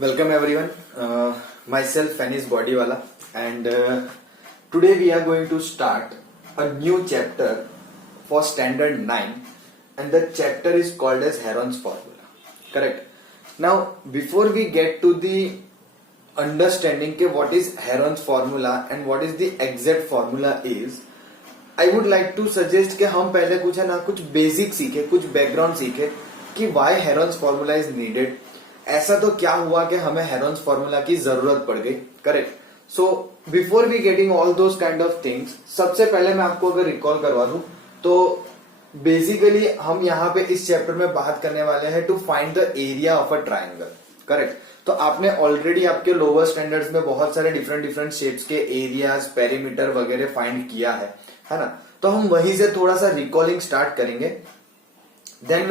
Welcome everyone. Myself Fanis Bodiwala, and today we are going to start a new chapter for Standard 9, and the chapter is called as Heron's Formula. Correct. Now, before we get to the understanding के what is Heron's Formula and what is the exact formula is, I would like to suggest कि हम पहले कुछ है ना कुछ basic सीखे, कुछ बैकग्राउंड सीखे कि why Heron's Formula is needed. ऐसा तो क्या हुआ कि हमें हेरॉन्स फॉर्मूला की जरूरत पड़ गई. Correct. So before we getting all those kind of things, सबसे पहले मैं आपको अगर रिकॉल करवा दूं तो बेसिकली हम यहाँ पे इस चैप्टर में बात करने वाले हैं to find the area of a triangle. Correct. तो आपने ऑलरेडी आपके लोअर स्टैंडर्ड्स में बहुत सारे डिफरेंट शेप्स के एरियाज, पेरीमीटर वगैरह फाइंड किया है ना. तो हम वहीं से थोड़ा सा रिकॉलिंग स्टार्ट करेंगे. Then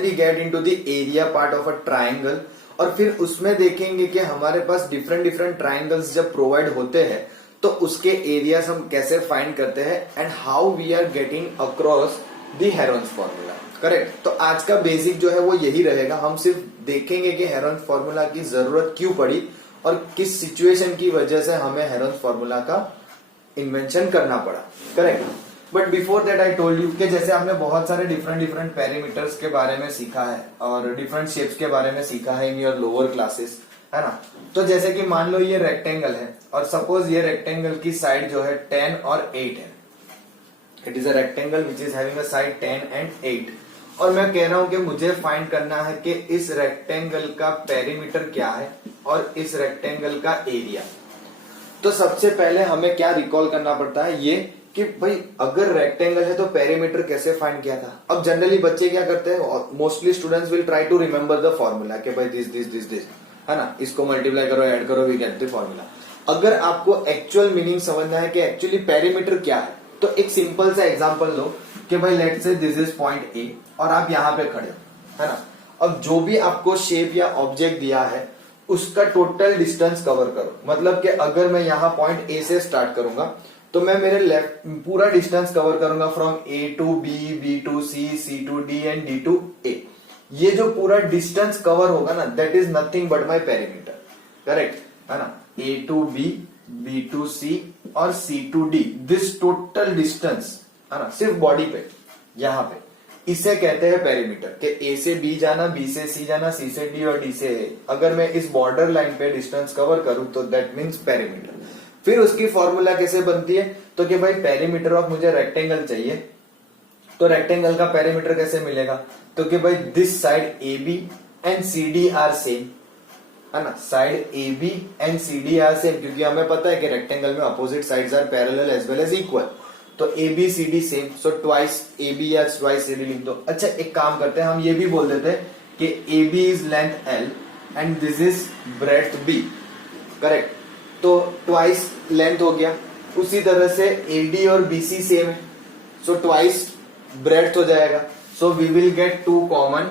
we get into the area part of a triangle, और फिर उसमें देखेंगे कि हमारे पास डिफरेंट ट्राइंगल्स जब प्रोवाइड होते हैं तो उसके एरियाज हम कैसे फाइंड करते हैं and how we are getting across the Heron's formula. Correct. तो आज का बेसिक जो है वो यही रहेगा. हम सिर्फ देखेंगे कि हेरॉन्स फॉर्मूला की जरूरत क्यों पड़ी और किस सिचुएशन की वजह से हमें हेरॉन्स फॉर्मूला का इन्वेंशन करना पड़ा. Correct. But before that I told you कि जैसे आपने बहुत सारे डिफरेंट पैरामीटर्स के बारे में सीखा है और डिफरेंट शेप्स के बारे में सीखा है इन योर लोअर क्लासेस, है ना. तो जैसे कि मान लो ये रेक्टेंगल है और सपोज ये रेक्टेंगल की साइड जो है 10 और 8 है. It is a rectangle which is having a side 10 and 8, और मैं कह रहा हूं कि मुझे फाइंड करना है कि इस रेक्टेंगल का पेरीमीटर क्या है और इस रेक्टेंगल का एरिया. तो सबसे पहले हमें क्या रिकॉल करना पड़ता है ये कि भाई अगर रेक्टेंगल है तो पेरीमीटर कैसे फाइंड किया था. अब जनरली बच्चे क्या करते हैं, mostly students will try to remember the formula कि भाई दिस है ना, इसको मल्टीप्लाई करो, ऐड करो, वी गेट द फॉर्मूला. अगर आपको एक्चुअल मीनिंग समझना है कि एक्चुअली पेरीमीटर क्या है तो एक सिंपल सा एग्जांपल लो कि भाई let's say this is point A और आप यहाँ पे खड़े हो, है ना. अब जो भी आपको शेप या ऑब्जेक्ट दिया है उसका टोटल डिस्टेंस कवर करो. मतलब कि अगर मैं यहाँ पॉइंट ए से स्टार्ट करूंगा तो मैं मेरे लेफ्ट पूरा डिस्टेंस कवर करूंगा from A to B, B to C to D and D to A. ये जो पूरा डिस्टेंस कवर होगा ना, that is nothing but my perimeter. Correct, है ना. A to B, B to C और C to D, this total distance, है ना, सिर्फ बॉडी पे यहाँ पे, इसे कहते हैं पेरीमीटर. कि ए से बी जाना, बी से सी जाना, सी से डी और डी से ए. अगर मैं इस बॉर्डर लाइन पे डिस्टेंस कवर करूं तो दैट मीन्स पेरीमीटर. फिर उसकी फॉर्मूला कैसे बनती है तो कि भाई पेरीमीटर ऑफ मुझे रेक्टेंगल चाहिए, तो रेक्टेंगल का पेरीमीटर कैसे मिलेगा तो कि भाई this side A B and C D are same, है ना. Side A B and C D are same, क्योंकि हमें पता है कि रेक्टेंगल में opposite sides are parallel as well as equal. तो A B C D same, so twice A B या ट्वाइस सी डी लिख दो. अच्छा, एक काम करते हैं, हम ये भी बोल देते हैं कि A B is length L and this is breadth B. Correct. तो ट्वाइस लेंथ हो गया. उसी तरह से एडी और बीसी सेम है, सो ट्वाइस ब्रेड्थ हो जाएगा. So we will get 2 common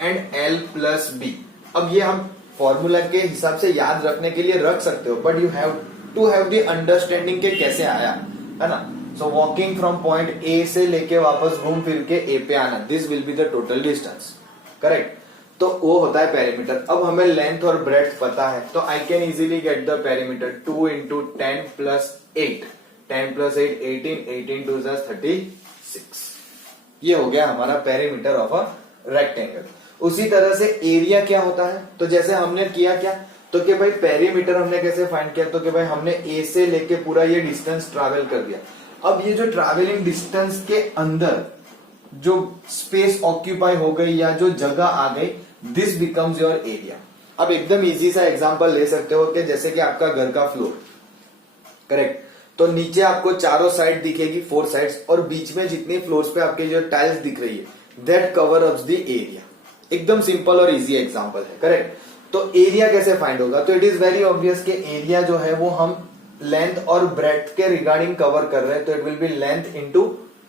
and L plus B. अब ये हम फॉर्मूला के हिसाब से याद रखने के लिए रख सकते हो, but you have to have the understanding के कैसे आया, है ना. So walking from point A से लेके वापस घूम फिर के ए पे आना, this will be the total distance. Correct. तो वो होता है पेरीमीटर. अब हमें लेंथ और ब्रेड्थ पता है तो I can easily get the perimeter. 2 into 10 plus 8, 10 plus 8 18, 18 two 36. ये हो गया हमारा पेरीमीटर ऑफ अ रेक्टेंगल. उसी तरह से एरिया क्या होता है तो जैसे हमने किया क्या तो कि भाई पेरीमीटर हमने कैसे फाइंड किया तो कि भाई हमने ए से लेके पूरा ये डिस्टेंस ट्रैवल कर दिया. अब ये जो ट्रैवलिंग डिस्टेंस के अंदर जो स्पेस ऑक्यूपाई हो गई या जो जगह आ गई, दिस बिकम्स योर एरिया. अब एकदम इजी सा एग्जांपल ले सकते हो कि जैसे कि आपका घर का फ्लोर. करेक्ट. तो नीचे आपको चारों साइड दिखेगी, 4 साइड्स, और बीच में जितनी फ्लोर्स पे आपके जो टाइल्स दिख रही है that cover up the area. एकदम सिंपल और इजी एग्जांपल है. करेक्ट. तो एरिया कैसे फाइंड होगा तो इट इज वेरी ऑब्वियस कि एरिया जो है वो हम लेंथ और ब्रेड्थ के रिगार्डिंग कवर कर रहे हैं, तो it will B length into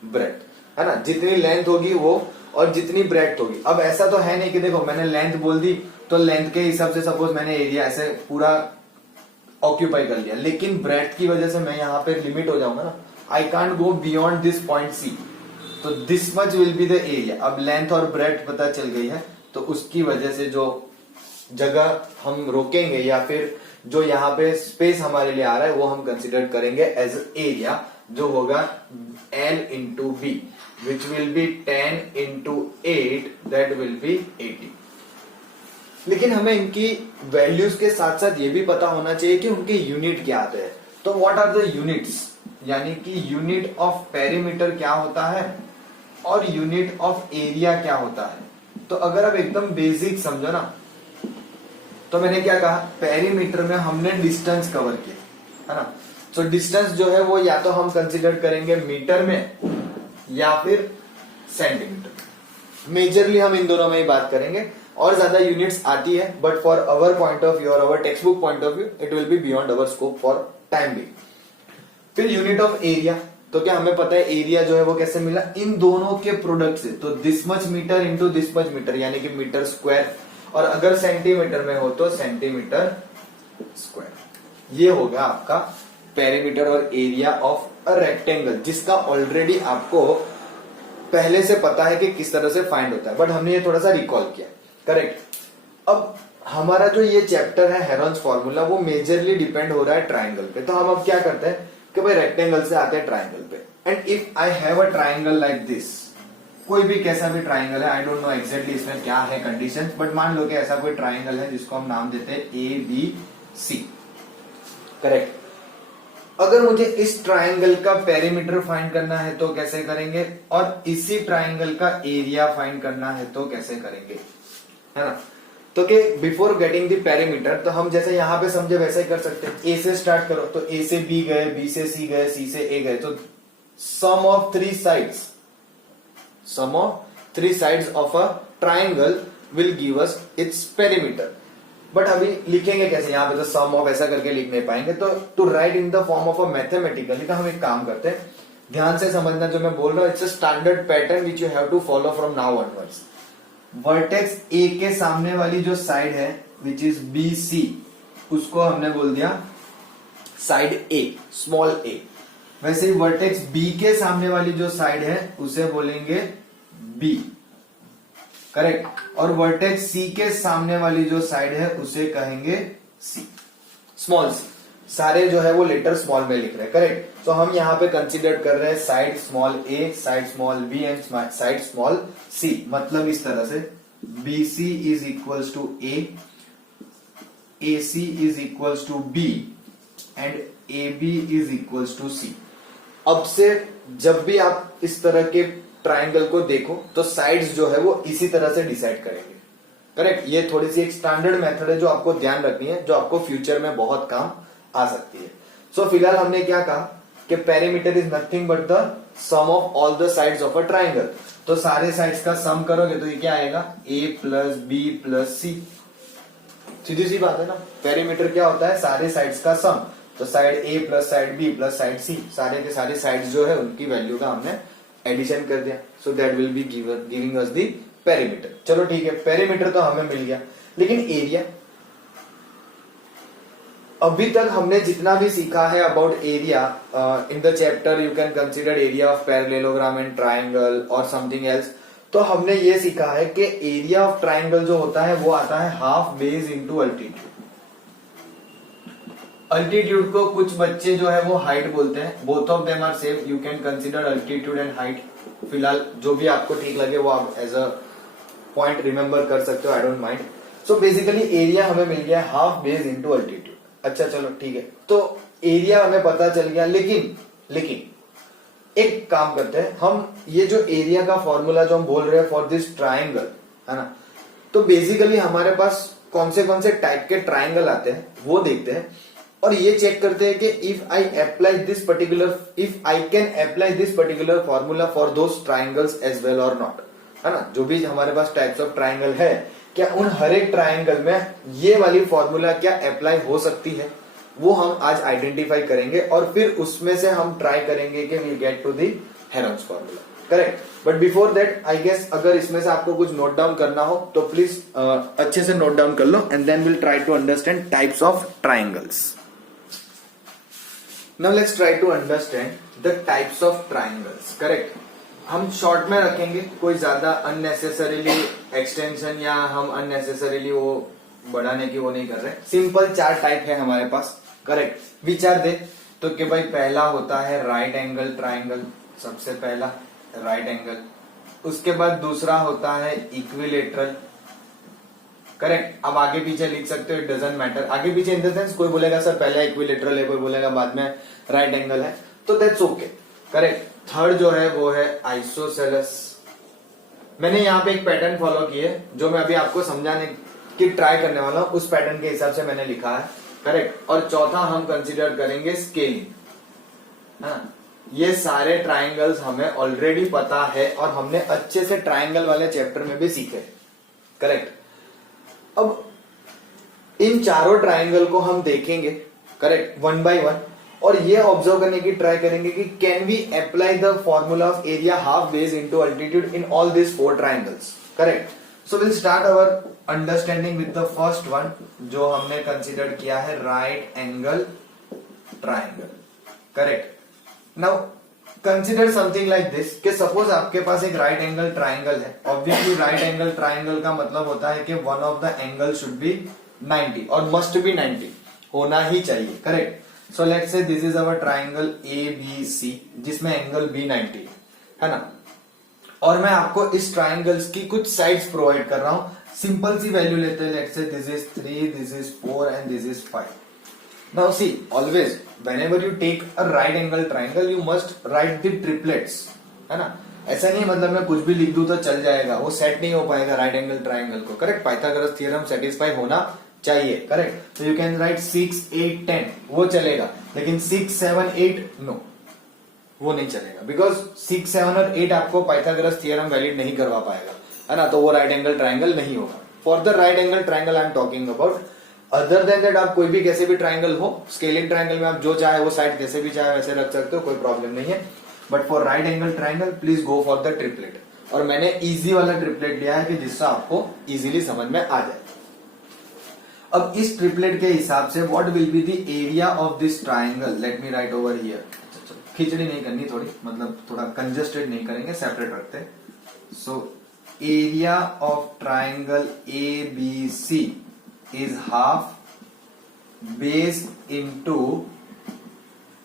breadth, है ना. जितनी लेंथ होगी वो और जितनी ब्रेड्थ होगी. अब ऐसा तो है नहीं कि देखो मैंने लेंथ बोल दी तो लेंथ के हिसाब से सपोज मैंने एरिया ऐसे पूरा ऑक्यूपाई कर लिया, लेकिन ब्रेड्थ की वजह से मैं यहाँ पे लिमिट हो जाऊंगा ना. I can't go beyond this point C, तो this much will be the area. अब लेंथ और ब्रेड्थ पता चल गई है तो उसकी वजह से जो जगह हम रोकेंगे या फिर जो यहाँ पे स्पेस हमारे लिए आ रहा है वो हम कंसिडर करेंगे एज एरिया, जो होगा L into B, which will be 10 into 8, that will be 80। लेकिन हमें इनकी वैल्यूज के साथ साथ ये भी पता होना चाहिए कि उनके यूनिट क्या आते हैं। तो व्हाट आर द यूनिट्स, यानी कि यूनिट ऑफ पेरीमीटर क्या होता है और यूनिट ऑफ एरिया क्या होता है। तो अगर आप एकदम बेसिक समझो ना, तो मैंने क्या कहा, पेरीमीटर में हमने डिस्टेंस कवर किया है ना। सो डिस्टेंस जो है वो या तो हम कंसिडर करेंगे मीटर में या फिर सेंटीमीटर। मेजरली हम इन दोनों में ही बात करेंगे, और ज्यादा यूनिट्स आती है, but for our point of view और our text book point of view it will be beyond our scope for time भी। फिर यूनिट ऑफ एरिया, तो क्या हमें पता है एरिया जो है वो कैसे मिला, इन दोनों के प्रोडक्ट से। तो this much meter into this much meter, यानी कि मीटर स्क्वायर, और अगर सेंटीमीटर में हो तो सेंटीमीटर स्क्वायर। ये होगा आपका पेरीमीटर और एरिया ऑफ अ रेक्टेंगल, जिसका ऑलरेडी आपको पहले से पता है कि किस तरह से फाइंड होता है, बट हमने ये थोड़ा सा रिकॉल किया, करेक्ट। अब हमारा जो ये चैप्टर है हेरोन्स फॉर्मूला, वो मेजरली डिपेंड हो रहा है ट्राइंगल पे। तो हम अब क्या करते हैं कि भाई रेक्टेंगल से आते हैं ट्राइंगल पे, and if I have a triangle like this, कोई भी कैसा भी ट्राइंगल है, आई डोंट नो एग्जैक्टली इसमें क्या है कंडीशन, बट मान लो कि ऐसा कोई ट्राइंगल है जिसको हम नाम देते हैं ABC, करेक्ट। अगर मुझे इस ट्राइंगल का पेरीमीटर फाइंड करना है तो कैसे करेंगे, और इसी ट्राइंगल का एरिया फाइंड करना है तो कैसे करेंगे, है ना। तो कि बिफोर गेटिंग द पेरीमीटर, तो हम जैसे यहां पे समझे वैसे ही कर सकते हैं। ए से स्टार्ट करो, तो ए से बी गए, बी से सी गए, सी से ए गए, तो sum of three sides of a triangle will give us its perimeter. But अभी लिखेंगे कैसे, यहां पे तो सम ऑफ ऐसा करके लिख नहीं पाएंगे, तो to write in the form of a mathematically, तो हम एक काम करते हैं, ध्यान से समझना जो मैं बोल रहा हूं, it's a standard pattern which you have to follow from now onwards. Vertex A के सामने वाली जो साइड है विच इज BC, उसको हमने बोल दिया साइड A, स्मॉल a। वैसे ही वर्टेक्स बी के सामने वाली जो साइड है उसे बोलेंगे B, करेक्ट। और वर्टेक्स सी के सामने वाली जो साइड है उसे कहेंगे C, स्मॉल c। सारे जो है वो लेटर स्मॉल में लिख रहे हैं, करेक्ट। तो हम यहाँ पे कंसीडर कर रहे हैं side small a, side small b and side small c। मतलब इस तरह से BC is equals to A, AC is equals to B and AB is equals to C। अब से जब भी आप इस तरह के ट्राइंगल को देखो तो साइड्स जो है वो इसी तरह से डिसाइड करेंगे, करेक्ट। ये थोड़ी सी एक स्टैंडर्ड मेथड है जो आपको ध्यान रखनी है, जो आपको फ्यूचर में बहुत काम आ सकती है। सो फिलहाल हमने क्या कहा कि perimeter is nothing but the sum of all the sides of a triangle. तो सारे साइड्स का सम करोगे तो ये क्या आएगा, A plus B plus C। सीधी सी बात है ना, पेरीमीटर क्या होता है, सारे साइड्स का सम। तो side A plus side B plus side C, सारे के सारे साइड्स जो है उनकी वैल्यू का हमने एडिशन कर दिया। So that will be giving us the perimeter. चलो ठीक है, पेरीमीटर तो हमें मिल गया, लेकिन एरिया, अभी तक हमने जितना भी सीखा है about area in the chapter, you can consider area of parallelogram and triangle और समथिंग एल्स। तो हमने ये सीखा है कि एरिया ऑफ ट्राइंगल जो होता है वो आता है half base into altitude. Altitude को कुछ बच्चे जो है वो हाइट बोलते हैं, both of them are same, you can consider altitude and height. फिलहाल जो भी आपको ठीक लगे वो आप एज अ पॉइंट रिमेंबर कर सकते हो, I don't mind. So basically area हमें मिल गया हाफ बेस इंटू अल्टीट्यूड। अच्छा चलो ठीक है, तो एरिया हमें पता चल गया, लेकिन एक काम करते हैं हम, ये जो एरिया का फॉर्मूला जो हम बोल रहे हैं फॉर दिस ट्राइंगल, है ना, तो बेसिकली हमारे पास कौन से टाइप के ट्राइंगल आते हैं वो देखते हैं, और ये चेक करते हैं कि if I can apply this particular formula for those triangles as well और नॉट, है ना। जो भी हमारे पास टाइप्स ऑफ ट्राइंगल है, क्या उन हर एक ट्राइंगल में ये वाली फॉर्मूला क्या अप्लाई हो सकती है, वो हम आज आइडेंटिफाई करेंगे, और फिर उसमें से हम ट्राई करेंगे कि we get to the Heron's formula, correct. But before that I guess अगर इसमें से आपको कुछ नोट डाउन करना हो तो प्लीज अच्छे से नोट डाउन कर लो, and then will try to understand types of triangles. Now let's try to understand the types of triangles, correct. हम शॉर्ट में रखेंगे, कोई ज्यादा अननेसेसरीली एक्सटेंशन या हम अननेसेसरीली वो बढ़ाने की वो नहीं कर रहे, सिंपल 4 टाइप है हमारे पास। करेक्ट, विचार दे तो कि भाई पहला होता है राइट एंगल ट्राइंगल, सबसे पहला राइट एंगल। उसके बाद दूसरा होता है इक्विलेटरल। करेक्ट, अब आगे पीछे लिख सकते हो, इट डजंट मैटर, आगे पीछे इन द सेंस कोई बोलेगा सर पहले इक्विलेटरल है, कोई बोलेगा बाद में राइट एंगल है, तो दैट्स ओके। करेक्ट, थर्ड जो है वो है आइसोसेलेस। मैंने यहाँ पे एक पैटर्न फॉलो किए जो मैं अभी आपको समझाने की ट्राई करने वाला हूं, उस पैटर्न के हिसाब से मैंने लिखा है। करेक्ट, और चौथा हम कंसीडर करेंगे स्केलिंग। हाँ, ये सारे ट्राइंगल्स हमें ऑलरेडी पता है और हमने अच्छे से ट्राइंगल वाले चैप्टर में भी सीखे। करेक्ट, अब इन चारों ट्राइंगल को हम देखेंगे, करेक्ट, वन बाय वन, और ये ऑब्जर्व करने की ट्राई करेंगे कि can we apply the formula of area half base into altitude in all this 4 triangles. Correct, so will start our understanding with the first one जो हमने consider किया है right angle triangle. Correct, now consider something like this कि suppose आपके पास एक right angle triangle है। Obviously right angle triangle का मतलब होता है कि one of the angle should be 90 और मस्ट बी 90, होना ही चाहिए। करेक्ट, सो लेट्स से this is our triangle ABC जिसमें एंगल B 90 है ना, और मैं आपको इस ट्राइंगल्स की कुछ साइड्स प्रोवाइड कर रहा हूं। सिंपल सी वैल्यू लेते हैं, let's say this is 3, this is 4 and this is 5। Now see, always whenever you take a right angle triangle, you must write the triplets, है ना। ऐसा नहीं मतलब मैं कुछ भी लिख दूं तो चल जाएगा, वो सेट नहीं हो पाएगा राइट एंगल ट्राइंगल को। करेक्ट, पाइथागोरस थ्योरम सेटिस्फाई होना चाहिए। करेक्ट, तो यू कैन राइट 6, 8, 10 वो चलेगा, लेकिन 6, 7, 8 नो, वो नहीं चलेगा, बिकॉज 6, 7 और 8 आपको पाइथागोरस थ्योरम वैलिड नहीं करवा पाएगा, है ना, तो वो राइट एंगल ट्राइंगल नहीं होगा। For the right angle triangle I am talking about. Other than that आप कोई भी कैसे भी ट्राइंगल हो, स्केलिंग ट्राइंगल में आप जो चाहे वो साइड कैसे भी चाहे वैसे रख सकते हो, कोई प्रॉब्लम नहीं है। But for right angle triangle please go for the triplet, और मैंने इजी वाला ट्रिपलेट लिया है कि जिससे आपको इजीली समझ में आ जाए। अब इस ट्रिपलेट के हिसाब से what will be the area of this triangle, let me write over here. खिचड़ी नहीं करनी थोड़ी, मतलब थोड़ा कंजेस्टेड नहीं करेंगे, सेपरेट रखते हैं। So area of triangle ABC is half base into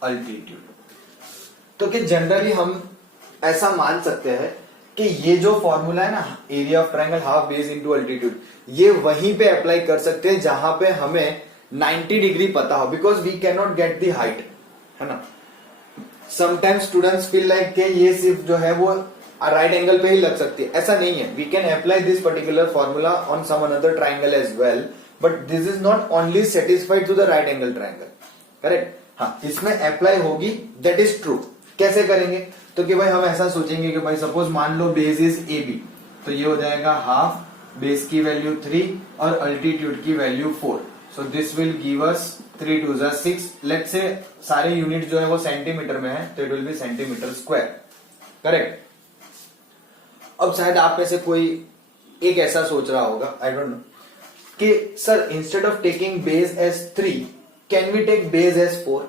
altitude। तो कि जनरली हम ऐसा मान सकते हैं कि ये जो फॉर्मूला है ना, area of triangle half base into altitude, ये वहीं पे अप्लाई कर सकते हैं जहां पे हमें 90 डिग्री पता हो, because we can not get the height, है ना। समटाइम्स स्टूडेंट्स फील लाइक कि ये सिर्फ जो है वो राइट एंगल पे ही लग सकती है, ऐसा नहीं है। We can apply this particular formula on some another triangle as well, but this is not only satisfied to the right angle triangle. Correct, हाँ, इसमें अप्लाई होगी, दैट इज ट्रू। कैसे करेंगे, तो कि भाई हम ऐसा सोचेंगे कि भाई सपोज मान लो बेस इज AB, तो ये हो जाएगा हाफ, बेस की वैल्यू 3 और अल्टीट्यूड की value 4। So this will give us 3 2 6। Let's say सारे यूनिट जो है वो सेंटीमीटर में है, तो it will B centimetre square. Correct, अब शायद आप में से कोई एक ऐसा सोच रहा होगा, आई डोंट नो, कि sir instead of taking base as 3 can we take base as 4?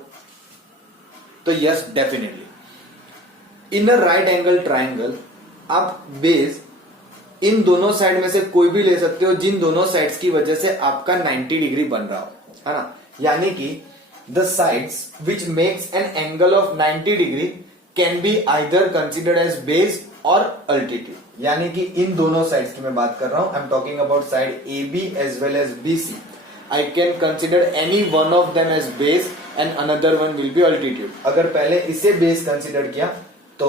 तो yes, definitely. In a right angle triangle आप बेस इन दोनों साइड में से कोई भी ले सकते हो जिन दोनों साइड्स की वजह से आपका 90 डिग्री बन रहा हो, है ना। यानी कि the sides which makes an angle of 90 degree can be either considered as base और अल्टीट्यूड। यानी कि इन दोनों साइड्स की मैं बात कर रहा हूं, I am talking about side AB as well as BC। I can consider any one of them as base and another one will be altitude. अगर पहले इसे बेस कंसिडर किया तो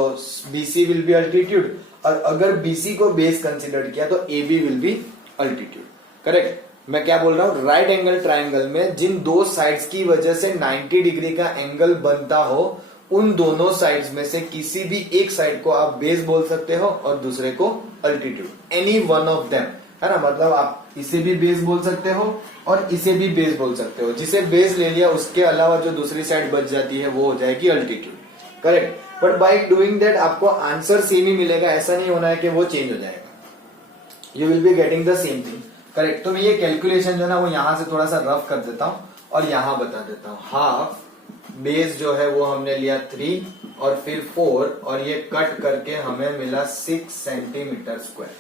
BC विल बी अल्टीट्यूड, और अगर BC को base consider किया तो AB will be altitude. Correct, मैं क्या बोल रहा हूं, राइट एंगल ट्राइंगल में जिन दो साइड्स की वजह से 90 डिग्री का एंगल बनता हो, उन दोनों साइड्स में से किसी भी एक साइड को आप बेस बोल सकते हो और दूसरे को altitude, any one of them, है ना। मतलब आप इसे भी बेस बोल सकते हो और इसे भी बेस बोल सकते हो। जिसे बेस ले लिया उसके अलावा जो दूसरी साइड बच जाती है वो हो जाएगी altitude. Correct, but by doing that आपको आंसर सेम ही मिलेगा, ऐसा नहीं होना है कि वो चेंज हो जाएगा। You will be getting the same thing. Correct, तो मैं ये कैलकुलेशन जो है ना वो यहां से थोड़ा सा रफ कर देता हूं और यहां बता देता हूं। हाफ बेस जो है वो हमने लिया 3 और फिर 4, और ये कट करके हमें मिला 6 सेंटीमीटर स्क्वायर।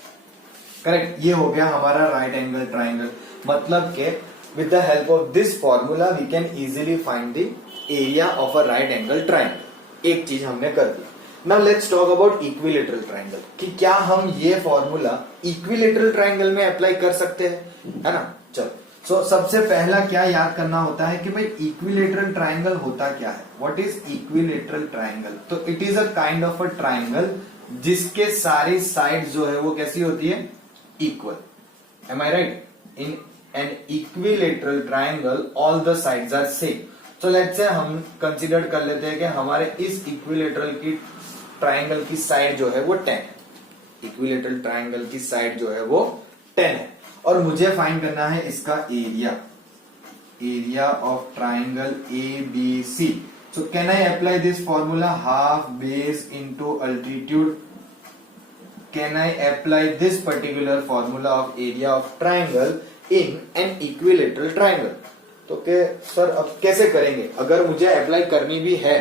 करेक्ट। ये हो गया हमारा राइट एंगल ट्राइंगल। मतलब के with the help of this formula we can easily find the area of a right angle triangle. एक चीज हमने कर दी। Now let's talk about equilateral triangle, कि क्या हम ये फॉर्मूला इक्विलेटरल ट्राइंगल में अप्लाई कर सकते हैं, है ना। चलो, सो सबसे पहला क्या याद करना होता है कि भाई इक्विलेटरल ट्राइंगल होता क्या है। What is equilateral triangle? तो it is a kind of a triangle जिसके सारी साइड जो है वो कैसी होती है, equal. Am I right? In an equilateral triangle all the sides are same. तो लेट्स से हम कंसीडर कर लेते हैं कि हमारे इस इक्विलेटरल की ट्राइंगल की साइड जो है वो 10 है। इक्विलेटरल ट्राइंगल की साइड जो है वो 10 है और मुझे फाइंड करना है इसका area, area of triangle A B C. So can I apply this formula, half base into altitude. Can I apply this particular formula of area of triangle in an equilateral triangle? तो के sir अब कैसे करेंगे? अगर मुझे apply करनी भी है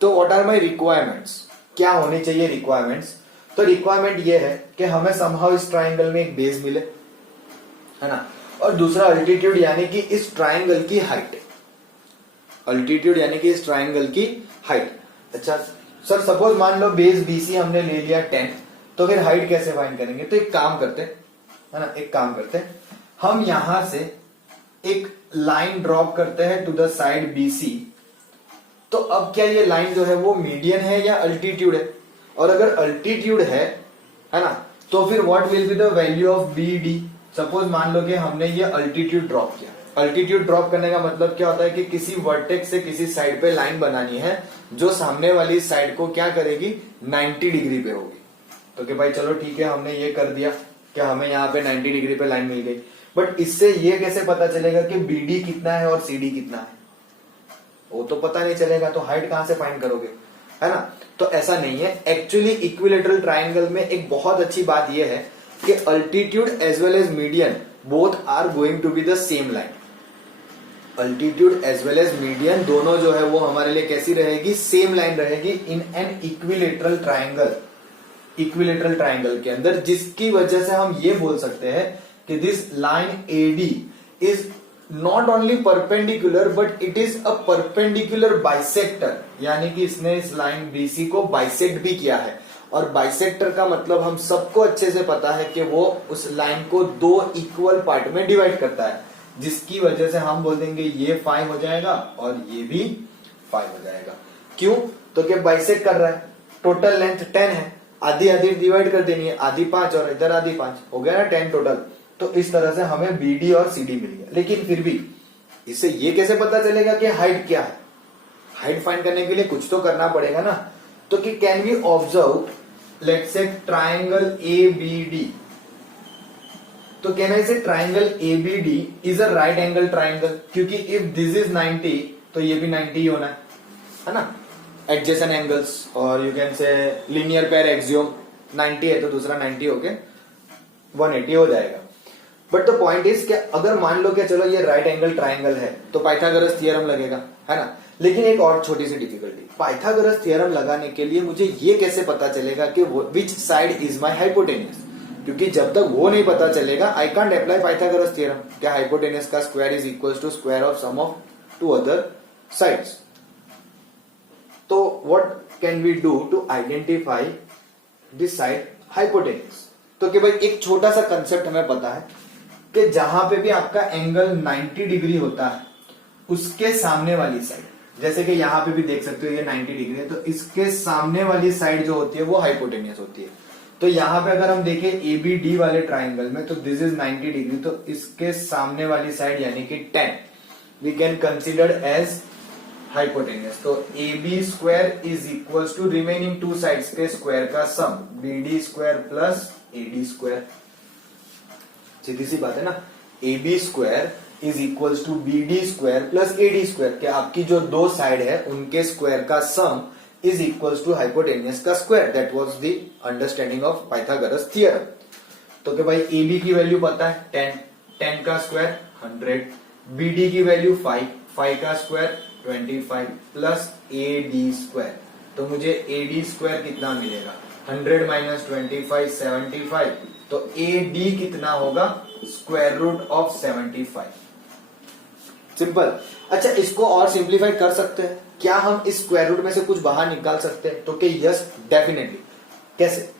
तो व्हाट आर माय रिक्वायरमेंट्स, क्या होने चाहिए रिक्वायरमेंट्स? तो रिक्वायरमेंट ये है कि हमें समहाउ इस ट्राइंगल में एक बेस मिले, है ना, और दूसरा अल्टीट्यूड यानी कि इस ट्राइंगल की हाइट। अल्टीट्यूड यानी कि इस ट्राइंगल की हाइट। अच्छा सर, सपोज मान लो बेस बीसी हमने ले लिया 10, तो फिर हाइट कैसे फाइंड करेंगे? तो एक काम करते, है ना, एक काम करते, हम यहां से एक लाइन ड्रॉप करते हैं टू द साइड बीसी। तो अब क्या ये लाइन जो है वो मीडियन है या अल्टीट्यूड है? और अगर अल्टीट्यूड है ना, तो फिर what will be the value of B D? Suppose मान लो कि हमने ये अल्टीट्यूड ड्रॉप किया। अल्टीट्यूड ड्रॉप करने का मतलब क्या होता है कि किसी वर्टेक्स से किसी साइड पे लाइन बनानी है जो सामने वाली साइड को क्या करेगी, 90 डिग्री पे होगी। तो कि भाई चलो ठीक है, हमने ये कर दिया कि हमें यहाँ पे 90 डिग्री पे लाइन मिल गई। बट इससे ये कैसे पता चलेगा कि बीडी कितना है और सीडी कितना है? वो तो पता नहीं चलेगा, तो हाइट कहां से फाइंड करोगे, है ना। तो ऐसा नहीं है। एक्चुअली इक्विलेटरल ट्राइंगल में एक बहुत अच्छी बात यह है कि altitude as well as median both are going to be the same line. Altitude as well as median दोनों जो है वो हमारे लिए कैसी रहेगी, सेम लाइन रहेगी इन an equilateral triangle. Equilateral triangle के अंदर, जिसकी वजह से हम ये बोल सकते हैं कि this line AD is not only perpendicular but it is a perpendicular bisector. यानी कि इसने इस लाइन बीसी को बाइसेक्ट भी किया है। और बाइसेक्टर का मतलब हम सबको अच्छे से पता है कि वो उस लाइन को दो इक्वल पार्ट में डिवाइड करता है, जिसकी वजह से हम बोल देंगे ये 5 हो जाएगा और ये भी 5 हो जाएगा। क्यों? तो क्या बाइसेक्ट कर रहा है। टोटल लेंथ 10 है, आधी आधी डिवाइड कर देनी है, आधी 5 और इधर आधी 5, हो गया ना 10 टोटल। तो इस तरह से हमें बीडी और सीडी मिल गया। लेकिन फिर भी इससे ये कैसे पता चलेगा कि हाइट क्या है? हाइट फाइंड करने के लिए कुछ तो करना पड़ेगा ना। तो कि can we observe let's say triangle ABD। तो can I say triangle ABD is a right angle triangle, क्योंकि इफ दिस इज 90 तो ये भी 90 ही होना है ना। एडजेसेंट एंगल्स और you can say linear pair axiom, 90 है तो दूसरा 90 होके 180 हो जाएगा। बट द पॉइंट इज कि अगर मान लो कि चलो ये राइट एंगल ट्राइंगल है तो पाइथागोरस थ्योरम लगेगा, है ना। लेकिन एक और छोटी सी डिफिकल्टी, पाइथागोरस थ्योरम लगाने के लिए मुझे ये कैसे पता चलेगा कि which side is my hypotenuse? क्योंकि जब तक वो नहीं पता चलेगा I can't apply Pythagoras theorem क्या हाइपोटेन्यूस का square is equal to square of sum of two other sides. तो what can we do to identify this side hypotenuse? तो कि भाई एक छोटा सा कंसेप्ट हमें पता है कि जहां पे भी आपका एंगल 90 डिग्री होता है उसके सामने वाली साइड, जैसे कि यहां पे भी देख सकते हो ये 90 डिग्री है, तो इसके सामने वाली साइड जो होती है वो हाइपोटेन्यूस होती है। तो यहां पे अगर हम देखें ABD वाले ट्राइंगल में, तो दिस इज 90 डिग्री, तो इसके सामने वाली साइड यानी कि 10 we can consider as hypotenuse. तो AB square is equal to remaining two sides के स्क्वायर का sum, BD square plus AD square. सीधी सी बात है ना। AB square is equal to BD square plus AD square, कि आपकी जो दो साइड है उनके स्क्वायर का sum is equal to hypotenuse का square. That was the understanding of Pythagoras theorem. तो कि भाई AB की वैल्यू पता है 10, 10 का स्क्वायर 100, BD की वैल्यू 5, 5 का स्क्वायर 25 प्लस AD स्क्वायर। तो मुझे AD स्क्वायर कितना मिलेगा, 100 माइनस 25 75, तो AD कितना होगा, स्क्वायर रूट ऑफ 75। सिंपल। अच्छा, इसको और सिंप्लीफाई कर सकते हैं क्या? हम इस स्क्वायर रूट में से कुछ बाहर निकाल सकते हैं? तो कि यस, डेफिनेटली। कैसे?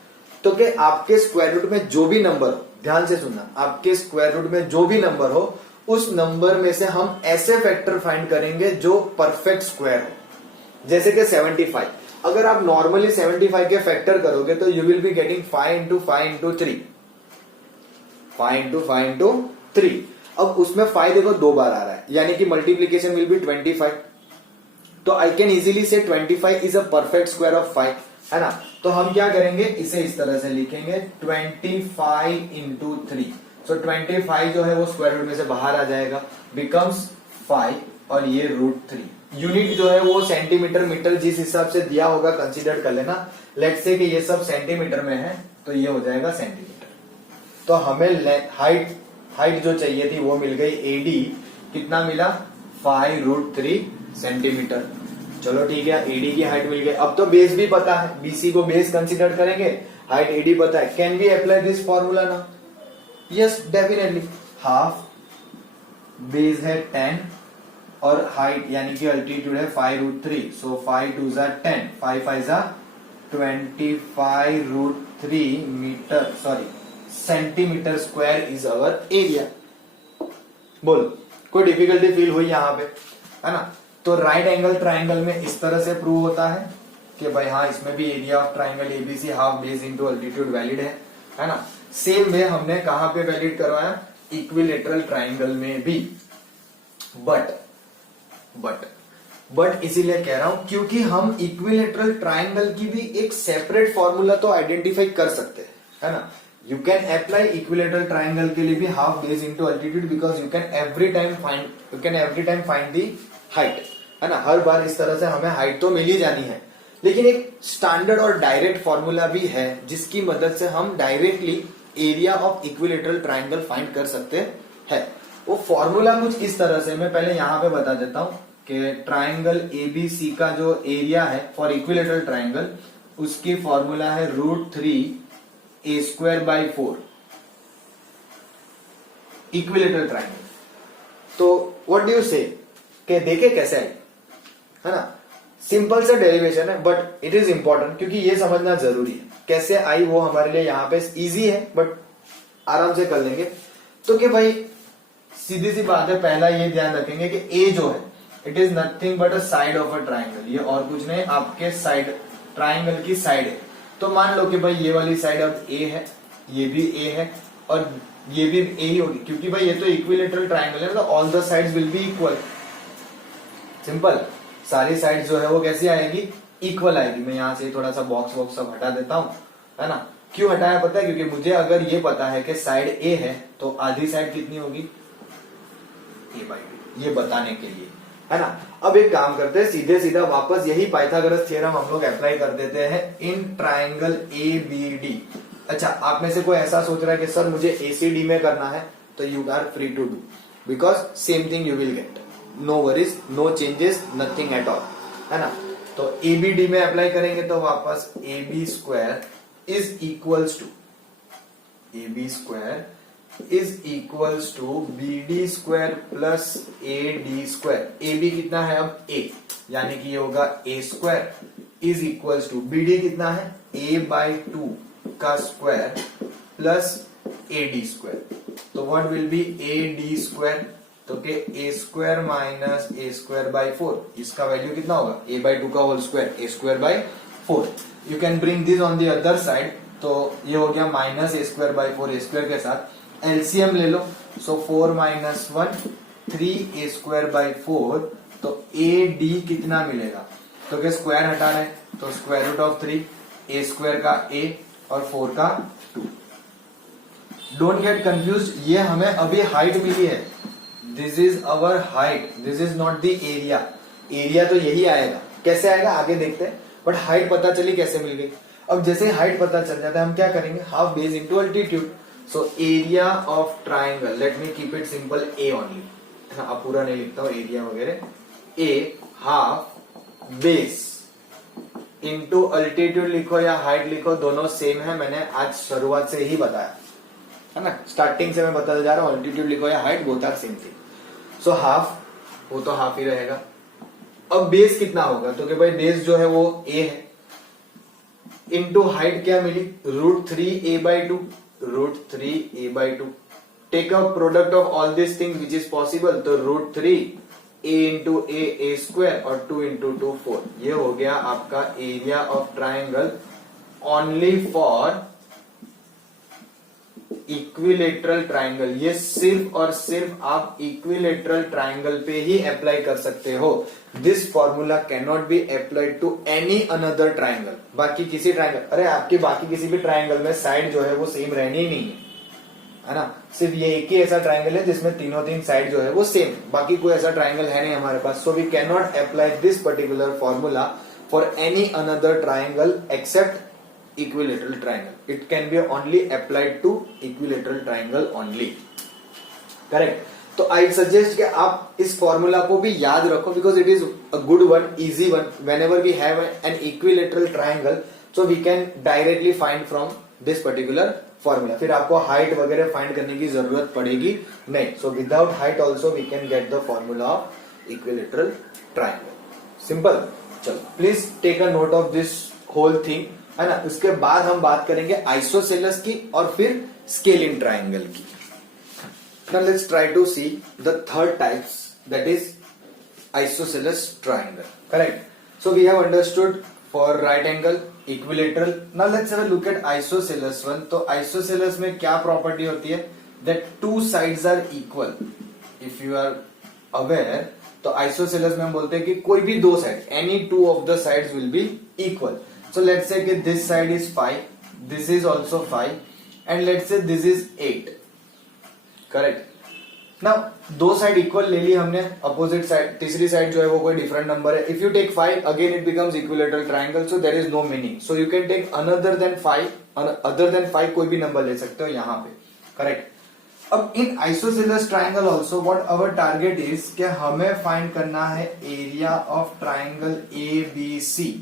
तो कि आपके स्क्वायर रूट में जो भी नंबर हो, ध्यान से सुनना, आपके स्क्वायर रूट में जो भी नंबर हो, उस नंबर में से हम ऐसे फैक्टर फाइंड करेंगे जो परफेक्ट स्क्वायर हो। जैसे कि 75, अगर आप नॉर्मली 75 के फैक्टर करोगे तो you will be getting 5 into 5 into 3, 5 into 5 into 3। अब उसमें 5 देखो 2 बार आ रहा है, यानी कि मल्टीप्लीकेशन विल बी 25। तो आई कैन इजीली से 25 is a perfect square of 5, है ना? तो हम क्या करेंगे, इसे इस तरह से लिखेंगे 25 इंटू 3। सो 25 जो है वो स्क्वायर रूट में से बाहर आ जाएगा, बिकम्स 5, और ये √3। यूनिट जो है वो सेंटीमीटर, मीटर, जिस हिसाब से दिया होगा कंसीडर कर लेना। लेट्स से कि ये सब सेंटीमीटर में है तो ये हो जाएगा सेंटीमीटर। तो हमें हाइट जो चाहिए थी वो मिल गई, AD कितना मिला, 5√3 सेंटीमीटर। चलो ठीक है, AD की हाइट मिल गई। अब तो बेस भी पता है, BC को बेस कंसीडर करेंगे, हाइट AD पता है। Can we apply this formula ना? Yes, definitely. हाफ बेस है 10 और हाइट यानी कि अल्टीट्यूड है 5√3, सो 5 2 जा 10, 5 5 जा 25√3 metre, sorry centimetre square is our area. बोल, कोई डिफिकल्टी फील हुई यहां पे, है ना? तो राइट एंगल ट्राइंगल में इस तरह से प्रूव होता है कि भाई हाँ, इसमें भी area of triangle ABC half base into altitude valid है ना? सेम वे हमने कहां पे वैलिड करवाया, इक्विलेटरल ट्राइंगल में भी। बट इसीलिए कह रहा हूं क्योंकि हम इक्विलेटरल ट्राइंगल की भी एक सेपरेट फॉर्मूला तो आइडेंटिफाई कर सकते हैं, है ना? You can apply equilateral triangle के लिए भी half base into altitude, because you can every time find the height, है ना? हर बार इस तरह से हमें हाइट तो मिल ही जानी है, लेकिन एक स्टैंडर्ड और डायरेक्ट फॉर्मूला भी है जिसकी मदद से हम directly area of equilateral triangle find कर सकते हैं। वो फॉर्मूला कुछ इस तरह से, मैं पहले यहां पे बता देता हूं कि ट्राइंगल ABC का जो एरिया है फॉर इक्विलेटरल ट्राइंगल, उसकी फॉर्मूला है √3a²/4 इक्विलेटरल ट्राइंगल। तो व्हाट डू यू से, कि देखे कैसे है ना? सिंपल सा डेरिवेशन है बट इट इज इंपॉर्टेंट, क्योंकि ये समझना जरूरी है। कैसे आई वो हमारे लिए यहाँ पे इजी है, बट आराम से कर लेंगे। तो कि भाई सीधी सी बात है, पहला ये ध्यान रखेंगे कि ए जो है it is nothing but a side of a triangle. ये और कुछ नहीं, आपके साइड, ट्राइंगल की साइड है। तो मान लो कि भाई ये वाली साइड अब ए है, ये भी ए है और ये भी ए ही होगी, क्योंकि भाई ये तो इक्विलेटरल ट्राइंगल है, तो all the sides will be equal. Simple, सारी साइड जो है वो कैसी आएगी, इक्वल आएगी। मैं यहाँ से थोड़ा सा बॉक्स वॉक्स सब हटा देता हूँ, है ना? क्यों हटाया पता है? क्योंकि मुझे अगर ये पता है कि साइड ए है तो आधी साइड कितनी होगी, A/B, ये बताने के लिए, है ना? अब एक काम करते हैं, सीधे सीधा वापस यही पाइथागोरस थ्योरम हम लोग अप्लाई कर देते हैं इन ट्राइंगल ABD। अच्छा, आप में से कोई ऐसा सोच रहा है कि सर मुझे ACD में करना है, तो you are free to do, because same thing you will get, no worries, no changes, nothing at all, है ना? तो ABD में अप्लाई करेंगे तो वापस AB square is equals to BD square plus AD square. AB कितना है अब A, यानी कि ये होगा A square is equals to BD कितना है A/2 का स्क्वायर प्लस AD स्क्वायर। तो what will be AD square, तो के A² माइनस A²/4, इसका वैल्यू कितना होगा A/2 का whole square, A²/4। You can bring this on the other side, तो ये हो गया माइनस A²/4, A² के साथ एलसीएम ले लो, सो 4 - 1 3A²/4। तो AD कितना मिलेगा, तो क्या स्क्वायर हटा रहे हैं तो स्क्वायर रूट ऑफ 3, A² का A और 4 का 2। डोंट गेट कंफ्यूज, ये हमें अभी हाइट मिली है, this is our height, this is not the area. Area तो यही आएगा, कैसे आएगा आगे देखते हैं, बट हाइट पता चली कैसे मिल गई। अब जैसे हाइट पता चल जाता है हम क्या करेंगे, half base into altitude. So area of triangle, let me keep it simple, A only, अब पूरा नहीं लिखता हूं एरिया वगैरह, ए हाफ बेस इंटू अल्टीट्यूड लिखो या हाइट लिखो, दोनों सेम है, मैंने आज शुरुआत से ही बताया, है ना, स्टार्टिंग से मैं बताता जा रहा हूँ, अल्टीट्यूड लिखो या height, both are same thing. So half, वो तो हाफ ही रहेगा। अब बेस कितना होगा, तो कि भाई बेस जो है वो a है, इनटू हाइट क्या मिली, √3a/2, √3a/2। Take a product of all this thing which is possible, तो √3a इंटू a स्क्वायर और 2 इंटू 2 4। ये हो गया आपका area of triangle only for equilateral triangle. ये सिर्फ और सिर्फ आप इक्विलेटरल ट्राइंगल पे ही अप्लाई कर सकते हो। This formula can not be applied to any another triangle. बाकी किसी ट्राइंगल, अरे आपके बाकी किसी भी ट्राइंगल में साइड जो है वो सेम रहनी ही नहीं है ना, सिर्फ ये एक ही ऐसा ट्राइंगल है जिसमें तीन साइड जो है वो सेम, बाकी कोई ऐसा ट्राइंगल है नहीं हमारे पास। So we can not apply this particular formula for any another triangle except equilateral triangle. It can be only applied to equilateral triangle only. Correct. तो I suggest कि आप इस फॉर्मूला को भी याद रखो, because it is a good one, easy one. Whenever we have an equilateral triangle, so we can directly find from this particular formula. फिर आपको हाइट वगैरह फाइंड करने की जरूरत पड़ेगी नहीं. So without height also we can get the formula of equilateral triangle. Simple. चलो, please take a note of this whole thing. है ना, उसके बाद हम बात करेंगे आइसोसेलेस की और फिर स्केलिंग ट्राइंगल की। Now let's try to see the third types, that is isosceles triangle. Correct. So we have understood for right angle, equilateral. Now let's have a look at isosceles one. तो isosceles में क्या property होती है, that two sides are equal. If you are aware, तो isosceles में हम बोलते हैं कि कोई भी दो side, any two of the sides will be equal. So let's say कि this side is 5, this is also 5, and let's say this is 8. Correct. Now दो साइड इक्वल ले ली हमने, अपोजिट साइड, तीसरी साइड जो है वो कोई डिफरेंट नंबर है। If you take 5, again it becomes equilateral triangle, so there is no meaning. So you can take other than 5 कोई भी नंबर ले सकते हो यहाँ पे। करेक्ट। अब in isosceles triangle also what our target is, कि हमें फाइंड करना है area of triangle ABC।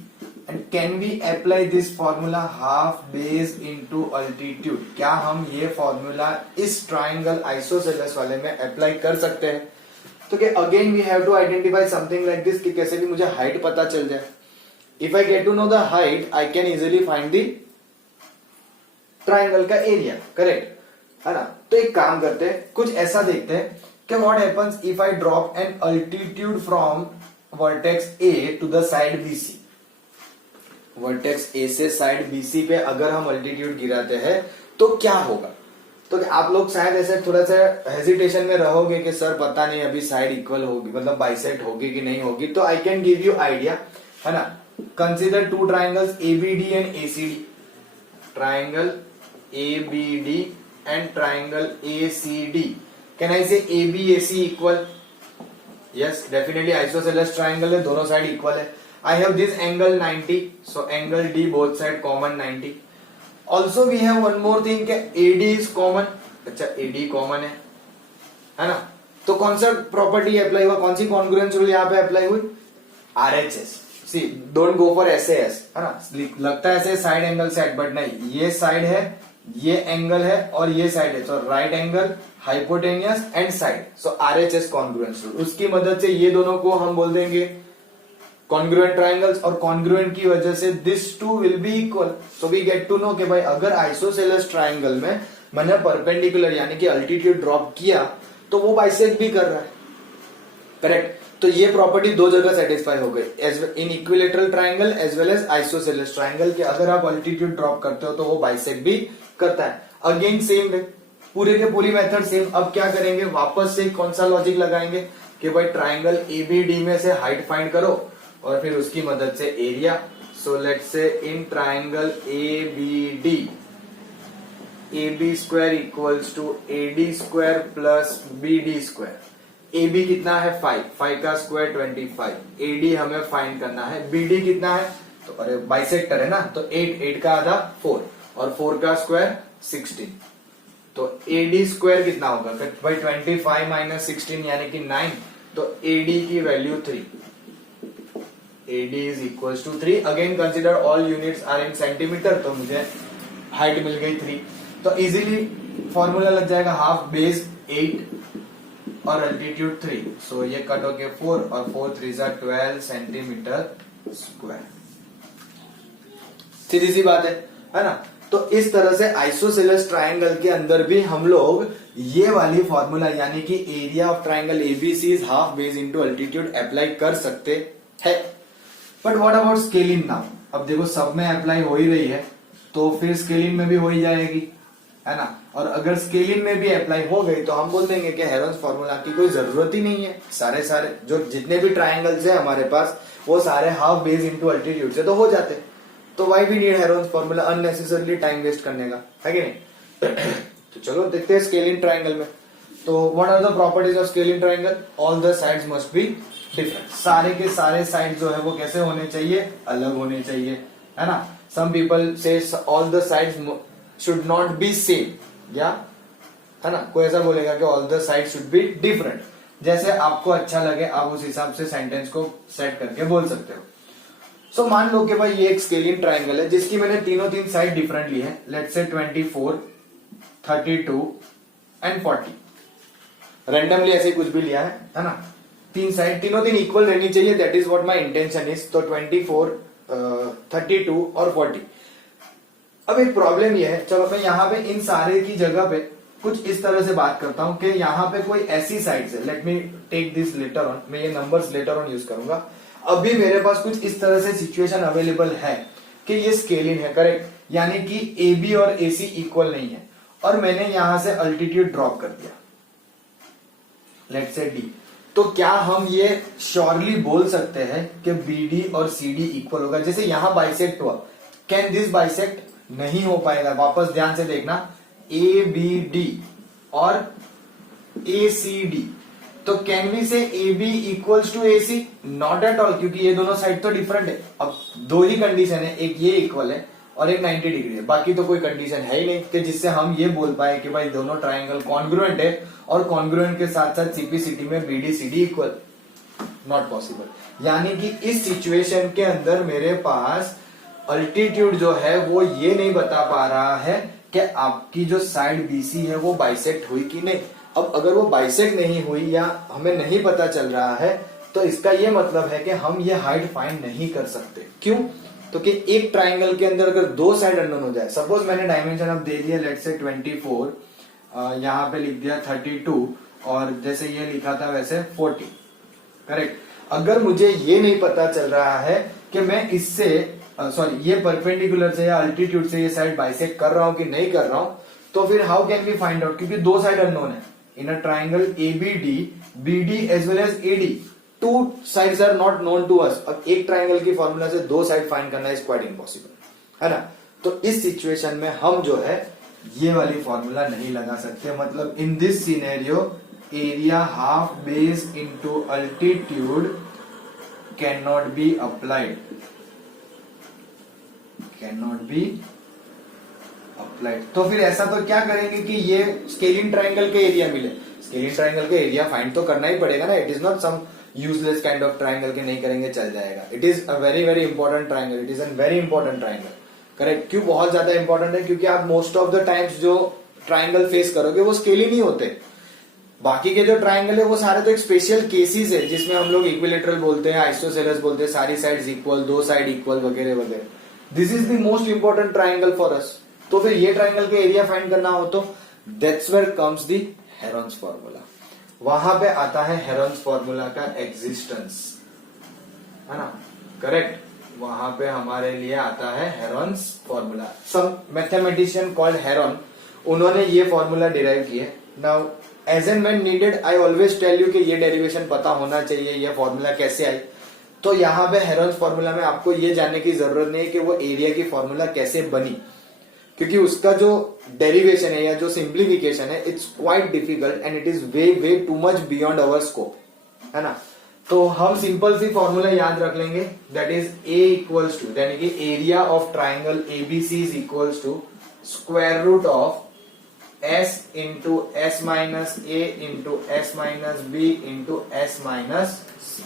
And can we apply this formula half base into altitude? क्या हम ये फॉर्मूला इस ट्राइंगल आइसोसेलेस वाले में अप्लाई कर सकते हैं? तो कि again we have to identify something like this, कि कैसे भी मुझे हाइट पता चल जाए। If I get to know the height, I can easily find the triangle का एरिया। करेक्ट है ना। तो एक काम करते हैं, कुछ ऐसा देखते हैं कि what happens if I drop an altitude from vertex A to the side BC। Vertex A से साइड BC पे अगर हम अल्टीट्यूड गिराते हैं तो क्या होगा। तो आप लोग शायद ऐसे थोड़ा सा हेजिटेशन में रहोगे कि सर पता नहीं अभी साइड इक्वल होगी, मतलब बाइसेक्ट होगी कि नहीं होगी। तो I can give you idea, है ना। Consider two triangles ABD and ACD। Triangle ABD and triangle ACD। Can I से ABAC equal? Yes, definitely isosceles triangle है, दोनों साइड इक्वल है। I have this angle 90, so angle D both side common 90. Also we have one more thing कि AD is common. अच्छा, AD common है ना। तो कौन सा प्रॉपर्टी अप्लाई हुआ, कौन सी कॉन्ग्रुएंस रूल यहाँ पे अप्लाई हुई, RHS। See don't go for SAS, है ना। लगता है ऐसे साइड एंगल सेट, बट नहीं, ये साइड है, ये एंगल है और ये साइड है। So right angle, hypotenuse and side, so RHS congruence rule. उसकी मदद से ये दोनों को हम बोल देंगे कॉन्ग्रुएंट ट्राइंगल्स, और कॉन्ग्रुएंट की वजह से this two will be equal. So we get to know कि भाई अगर आइसोसेलेस ट्राइंगल में मैंने परपेंडिकुलर यानी कि अल्टीट्यूड ड्रॉप किया तो वो बाइसेक्ट भी कर रहा है। करेक्ट। तो ये प्रॉपर्टी दो जगह सेटिस्फाई हो गई, in equilateral triangle as well as isosceles triangle, कि अगर आप अल्टीट्यूड ड्रॉप करते हो तो वो बाइसेक्ट भी करता है। अगेन सेम है, पूरे के पूरी मेथड सेम। अब क्या करेंगे, वापस से कौन सा लॉजिक लगाएंगे कि भाई ट्राइंगल ABD में से हाइट फाइंड करो और फिर उसकी मदद से area. So let's say in triangle ABD, AB square equals to AD square plus BD square. AB कितना है 5 का स्क्वायर 25, AD हमें फाइंड करना है। BD कितना है, तो अरे बाइसेक्टर है ना, तो 8 का आधा 4 और 4 का स्क्वायर 16। तो AD स्क्वायर कितना होगा भाई, 25 माइनस 16 यानी कि 9। तो AD की value 3, AD is equals to 3। Again consider all units are in centimetre, तो मुझे हाइट मिल गई 3। तो इजीली फॉर्मूला लग जाएगा हाफ बेस 8 और अल्टीट्यूड 3, सो ये कट हो गया 4 और 4 3 12 सेंटीमीटर स्क्वायर। सीधी सी बात है ना। तो इस तरह से आइसोसेलेस ट्रायंगल के अंदर भी हम लोग ये वाली फॉर्मूला यानी कि area of triangle ABC is half base into altitude apply कर सकते हैं। But what about scaling now? अब देखो सब में अप्लाई हो ही रही है तो फिर स्केलिंग में भी हो ही जाएगी, है ना। और अगर स्केलिंग में भी अप्लाई हो गई तो हम बोल देंगे कि हेरोन्स फॉर्मूला की कोई जरूरत ही नहीं है। सारे जो जितने भी ट्रायंगल्स है हमारे पास वो सारे हाफ बेस इनटू अल्टीट्यूड से तो हो जाते, तो why we need Heron's formula unnecessarily time waste करने का, है कि नहीं। तो चलो देखते हैं स्केलिंग ट्रायंगल में। तो what are the properties of scalene triangle? All the sides must be different. सारे के सारे साइड जो है वो कैसे होने चाहिए? अलग होने चाहिए, है ना। सम पीपल से all the sides should not be same, या है ना, कोई ऐसा बोलेगा कि all the sides should be different. जैसे आपको अच्छा लगे आप उस हिसाब से सेंटेंस को सेट करके बोल सकते हो। सो मान लो कि भाई ये एक स्केलिंग ट्रायंगल है जिसकी मैंने तीन साइड डिफरेंट ली है। Let's say 24, 32 and 40। रैंडमली ऐसे कुछ भी लिया है ना। तीन साइड तीन इक्वल रहनी चाहिए, that is what my intention is. तो 24, 32 और 40। अब एक प्रॉब्लम ये है, चलो मैं यहाँ पे इन सारे की जगह पे कुछ इस तरह से बात करता हूं कि यहाँ पे कोई ऐसी साइड्स है। Let me take this later on, मैं ये नंबर्स लेटर ऑन यूज करूंगा। अभी मेरे पास कुछ इस तरह से सिचुएशन अवेलेबल है कि ये स्केलिंग है, करेक्ट, यानी कि ए बी और ए सी इक्वल नहीं है और मैंने यहां से अल्टीट्यूड ड्रॉप कर दिया, लेट्स से डी। तो क्या हम ये श्योरली बोल सकते हैं कि बी डी और सी डी इक्वल होगा? जैसे यहां बाइसेक्ट हुआ, कैन दिस बाइसेक्ट? नहीं हो पाएगा। वापस ध्यान से देखना, ए बी डी और ए सी डी, तो can we say A B equals to A C? Not at all, क्योंकि ये दोनों साइड तो डिफरेंट है। अब दो ही कंडीशन है, एक ये इक्वल है और एक 90 डिग्री है, बाकी तो कोई कंडीशन है ही नहीं कि जिससे हम ये बोल पाए कि भाई दोनों ट्राइंगल कॉन्ग्रुएंट है और कॉन्ग्रुएंट के साथ साथ सीपीसीटी में BD CD equal. Not possible. यानी कि इस सिचुएशन के अंदर मेरे पास अल्टीट्यूड जो है वो ये नहीं बता पा रहा है कि आपकी जो साइड बीसी है वो बाइसेक्ट हुई कि नहीं। अब अगर वो बाइसेक्ट नहीं हुई या हमें नहीं पता चल रहा है तो इसका ये मतलब है कि हम ये हाइट फाइंड नहीं कर सकते। क्यों? तो कि एक ट्राइंगल के अंदर अगर दो साइड अननोन हो जाए, सपोज मैंने डायमेंशन अब दे दिया लेट्स से 24, यहाँ पे लिख दिया 32 और जैसे ये लिखा था वैसे 40, करेक्ट। अगर मुझे ये नहीं पता चल रहा है कि मैं इससे ये परपेंडिकुलर से या अल्टीट्यूड से ये साइड बाइसेक्ट कर रहा हूं कि नहीं कर रहा हूं, तो फिर how can we find out? क्योंकि दो साइड अननोन है in a triangle A B D, B D as well as A D, two sides are not known to us. अब एक ट्राइंगल की फॉर्मूला से दो साइड फाइंड करना इज क्वाइट इम्पॉसिबल, है ना। तो इस सिचुएशन में हम जो है ये वाली फॉर्मूला नहीं लगा सकते। मतलब in this scenario area half base into altitude can not be applied, can not be applied. तो फिर ऐसा तो क्या करेंगे कि ये स्केलिंग ट्राइंगल के एरिया मिले। स्केलिंग ट्राइंगल के एरिया फाइंड तो करना ही पड़ेगा ना। It is not some useless kind of triangle के नहीं करेंगे चल जाएगा। It is a very very important triangle, it is a very important triangle, correct. क्यों बहुत ज्यादा इंपॉर्टेंट है? क्योंकि आप मोस्ट ऑफ द टाइम्स जो ट्राइंगल फेस करोगे वो स्केलिंग नहीं होते। बाकी के जो ट्राइंगल है वो सारे तो एक स्पेशल केसेस है जिसमें हम लोग इक्विलेटरल बोलते हैं, आइसोसेलेस बोलते हैं, सारी साइड्स इक्वल, दो साइड इक्वल वगैरह वगैरह। This is the most important triangle for us. तो फिर ये ट्राइंगल के एरिया फाइंड करना हो तो that's where comes the Heron's formula. वहां पे आता है हेरोन्स फॉर्मूला का एग्जिस्टेंस, है ना, करेक्ट। वहां पे हमारे लिए आता है Heron's formula. Some mathematician called Heron, उन्होंने ये फॉर्मूला डिराइव किए। Now as and when needed I always tell you कि ये डेरिवेशन पता होना चाहिए, ये फॉर्मूला कैसे आई। तो यहाँ पे हेरोन्स फॉर्मूला में आपको ये जानने की जरूरत नहीं है कि वो एरिया की फॉर्मूला कैसे बनी, क्योंकि उसका जो डेरिवेशन है या जो सिंप्लीफिकेशन है it's quite difficult and it is way way too much beyond our scope, है ना। तो हम सिंपल सी फॉर्मूला याद रख लेंगे, that is A equals to, यानी कि area of triangle A B C is equals to square root of S into S minus A into S minus B into S minus C.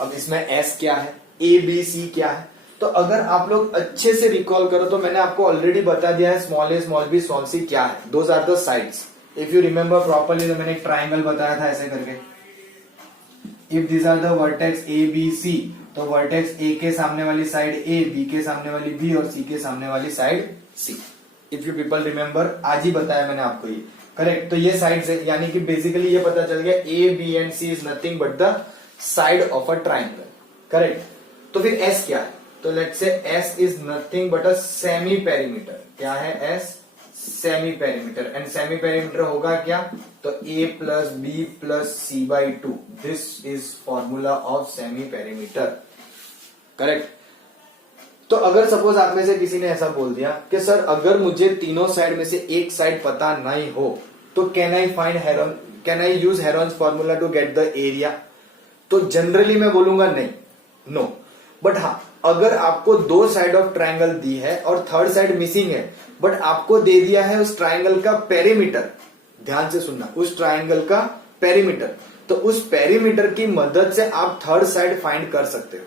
अब इसमें एस क्या है, ए B सी क्या है? तो अगर आप लोग अच्छे से रिकॉल करो तो मैंने आपको ऑलरेडी बता दिया है small A small B small C क्या है. Those are the sides. If you remember properly तो मैंने एक ट्राइंगल बताया था ऐसे करके. If this are the vertex A B C, तो वर्टेक्स ए के सामने वाली साइड ए, बी के सामने वाली बी और सी के सामने वाली side C. If you people remember, आज ही बताया मैंने आपको ये. करेक्ट. तो ये साइड्स है, यानी कि बेसिकली ये पता चल गया A B and C is nothing but the side of a triangle. Correct. तो फिर एस क्या है? तो let's say S is nothing but a semi perimeter. क्या है S? Semi perimeter. And semi perimeter होगा क्या? तो a plus B plus C by two. This is formula of semi perimeter. Correct. तो अगर सपोज आप में से किसी ने ऐसा बोल दिया कि सर अगर मुझे तीनों साइड में से एक साइड पता नहीं हो तो can I use Heron's formula to get the area? तो जनरली मैं बोलूंगा नहीं, नो. बट हाँ, अगर आपको दो साइड ऑफ ट्राइंगल दी है और थर्ड साइड मिसिंग है, बट आपको दे दिया है उस ट्राइंगल का पेरीमीटर. ध्यान से सुनना, उस ट्राइंगल का पेरीमीटर. तो उस पेरीमीटर की मदद से आप थर्ड साइड फाइंड कर सकते हो,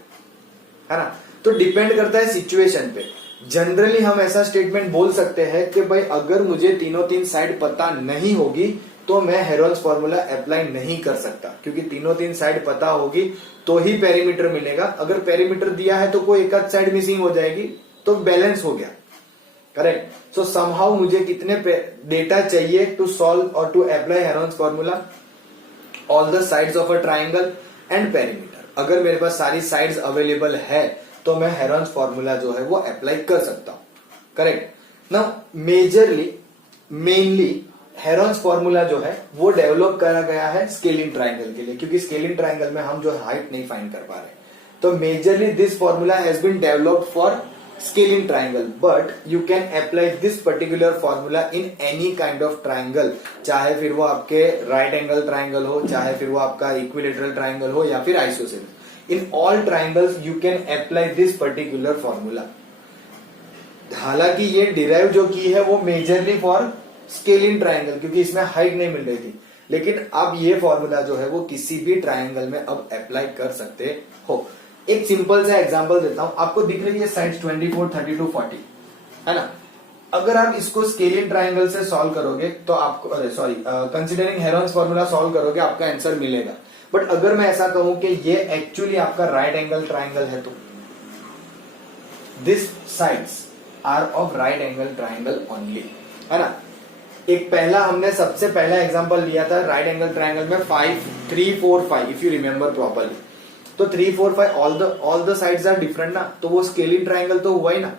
है ना. तो डिपेंड करता है सिचुएशन पे. जनरली हम ऐसा स्टेटमेंट बोल सकते हैं कि भाई अगर मुझे तीन साइड पता नहीं होगी तो मैं हेरोन्स फॉर्मूला अप्लाई नहीं कर सकता, क्योंकि तीन साइड पता होगी तो ही पेरीमीटर मिलेगा. अगर पेरीमीटर दिया है तो कोई एक आध साइड मिसिंग हो जाएगी तो बैलेंस हो गया. करेक्ट. सो समहाउ मुझे कितने डेटा चाहिए टू सॉल्व और to apply Heron's formula? All the sides of a triangle and perimeter. अगर मेरे पास सारी साइड्स अवेलेबल है तो मैं हेरोन्स फॉर्मूला जो है वो अप्लाई कर सकता हूं. Correct. Now mainly Heron's formula जो है वो डेवलप करा गया है स्केलिंग ट्राइंगल के लिए, क्योंकि स्केलिंग ट्राइंगल में हम जो हाइट नहीं फाइंड कर पा रहे. तो majorly this formula has been developed for scalene triangle, but you can apply this particular formula in any kind of triangle. चाहे फिर वो आपके राइट एंगल ट्राइंगल हो, चाहे फिर वो आपका इक्विलेटरल ट्राइंगल हो या फिर isosceles. In all triangles you can apply this particular formula. हालांकि ये डिराइव जो की है वो मेजरली फॉर स्केलिंग ट्राइंगल, क्योंकि इसमें हाइट नहीं मिल रही थी. लेकिन अब ये फॉर्मूला जो है वो किसी भी ट्राइंगल में अब अप्लाई कर सकते हो. एक सिंपल सा एग्जांपल देता हूं. आपको दिख रही है साइड्स 24, 32, 40, है ना. अगर आप इसको स्केलिंग ट्राइंगल से सॉल्व करोगे तो आपको कंसीडरिंग हेरोन्स फॉर्मूला सॉल्व करोगे आपका आंसर मिलेगा. बट अगर मैं ऐसा कहूं कि ये एक्चुअली आपका राइट एंगल ट्राइंगल है तो this sides are of right angle triangle only, है ना. एक पहला हमने सबसे पहला एग्जांपल लिया था राइट एंगल ट्राइंगल में 5, 3, 4, 5 इफ यू रिमेंबर प्रॉपरली. तो 3, 4, 5 all the sides are different ना, तो वो स्केलिंग ट्राइंगल तो हुआ ही ना.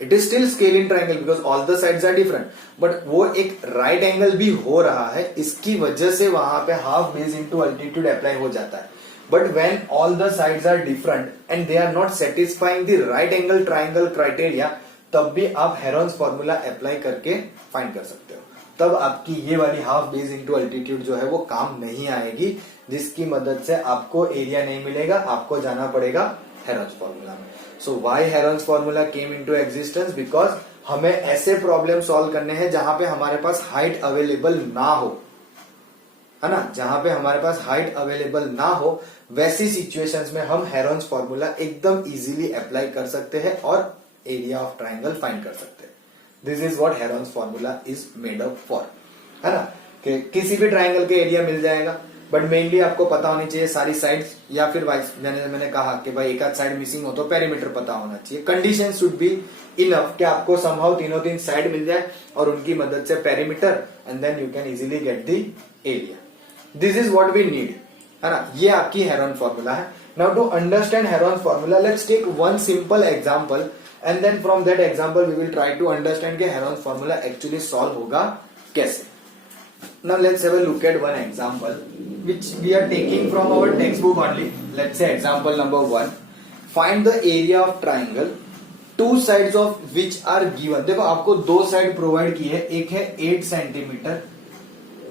It is still scalene triangle because all the sides are different. But वो एक राइट एंगल भी हो रहा है, इसकी वजह से वहां पे half base into altitude apply हो जाता है. But when all the sides are different and they are not satisfying the right angle triangle criteria, तब भी आप हेरोन्स फॉर्मूला अप्लाई करके फाइंड कर सकते हो. तब आपकी ये वाली हाफ बेस इनटू अल्टीट्यूड जो है वो काम नहीं आएगी, जिसकी मदद से आपको एरिया नहीं मिलेगा. आपको जाना पड़ेगा हेरोन्स फॉर्मूला में. So why Heron's formula came into existence? Because हमें ऐसे प्रॉब्लम सॉल्व करने हैं जहां पे हमारे पास हाइट अवेलेबल ना हो, है ना. जहां पे हमारे पास हाइट अवेलेबल ना हो वैसी सिचुएशंस में हम हेरोन्स फॉर्मूला एकदम इजीली अप्लाई कर सकते हैं और एरिया ऑफ ट्राइंगल फाइंड कर सकते हैं. This is what Heron's formula is made up for, है ना. कि किसी भी ट्राइंगल के एरिया मिल जाएगा, बट मेनली आपको पता होनी चाहिए सारी साइड्स, या फिर मैंने कहा कि भाई एक आध साइड मिसिंग हो तो पेरीमीटर पता होना चाहिए. कंडीशन शुड बी इनफ कि आपको समहाउ तीन साइड मिल जाए और उनकी मदद से perimeter, and then you can easily get the area. This is what we need, है ना. ये आपकी हेरोन फॉर्मूला है. Now to understand Heron formula let's take one simple example and then from that example we will try to understand कि Heron formula actually solve होगा कैसे. Now let's have a look at one example which we are taking from our textbook only. Let's say example number 1. Find the area of triangle, two sides of which are given. देखो आपको दो side provide की है, एक है 8 centimetre